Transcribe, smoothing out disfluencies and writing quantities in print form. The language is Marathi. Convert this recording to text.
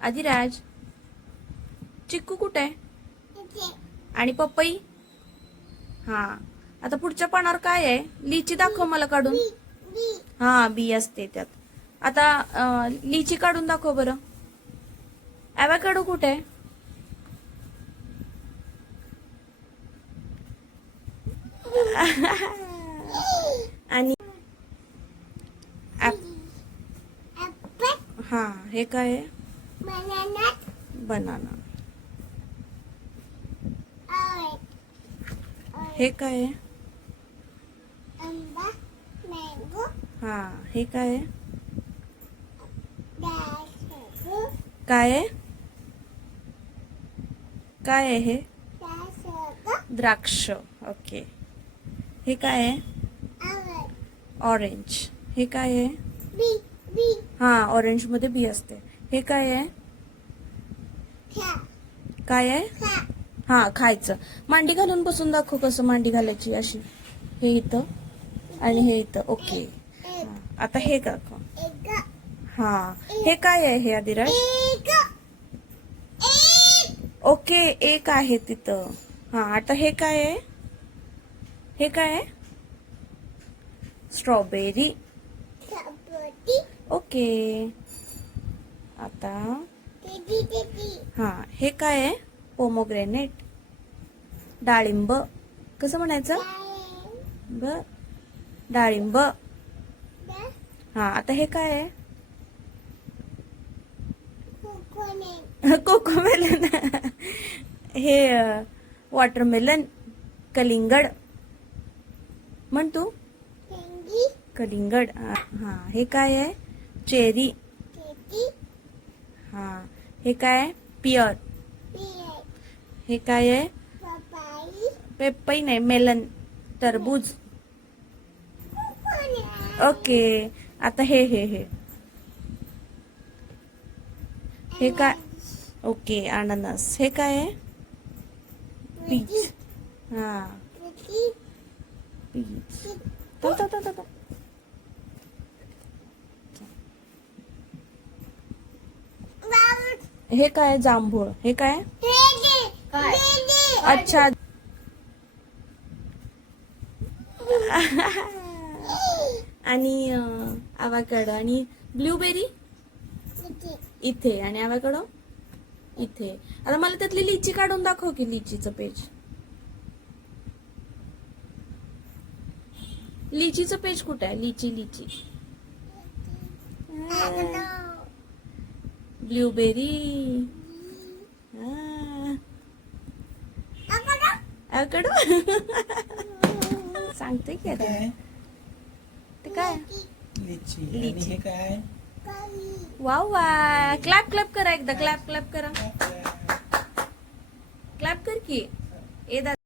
आदिराज, चिक्कू कुठे आहे? आणि पपई? हा, आता पुढच्या पानावर काय आहे? लिची दाखव मला काढून. हा, बी असते त्यात. आता लिची काढून दाखव बरं. ॲव्होकाडो कुठे आहे? आणि हा, हे काय आहे? बनाना. हे काय आहे? हा, हे काय आहे? काय आहे? काय आहे हे? द्राक्ष. ओके. हे काय आहे? ऑरेंज. हे काय आहे? हा, ऑरेंज मध्ये बी असते. हे काय आहे? काय आहे? हा, खायचं. मांडी घालून बसून दाखव कसं मांडी घालायची अशी. हे इथं आणि हे इथं. ओके. आता हे दाखव. हा, हे काय आहे हे आदिराज? ओके, एक आहे तिथं. हा, आता हे काय आहे? हे काय आहे? स्ट्रॉबेरी. ओके. आता हा, हे काय आहे? पोमोग्रेनेट. डाळिंब. कसं म्हणायचं? डाळिंब. हा, आता हे काय आहे? कोकोमेलन. हे वॉटरमेलन. कलिंगड. म्हण तू. कलिंगड. हा, हे काय आहे? चेरी. हा, हे काय आहे? पियर. हे काय आहे? पेप्पई नाही, मेलन. टरबूज. ओके. आता हे हे हे हे काय? ओके, अननस. हे काय आहे? पीच. हा, पीच. हे काय? जांभूळ. हे काय? अच्छा. आणि ॲव्होकाडो आणि ब्लूबेरी इथे आणि ॲव्होकाडो इथे. आता मला त्यातली लिची काढून दाखव की, लिचीचं पेज. लिचीचं पेज कुठे आहे? लिची लिची. ब्लूबेरी. ॲव्होकाडो. सांगते की आता ते काय? लिची. वाव वा. क्लॅप क्लॅप करा एकदा. क्लॅप क्लॅप करा. क्लॅप कर की. ए दादा.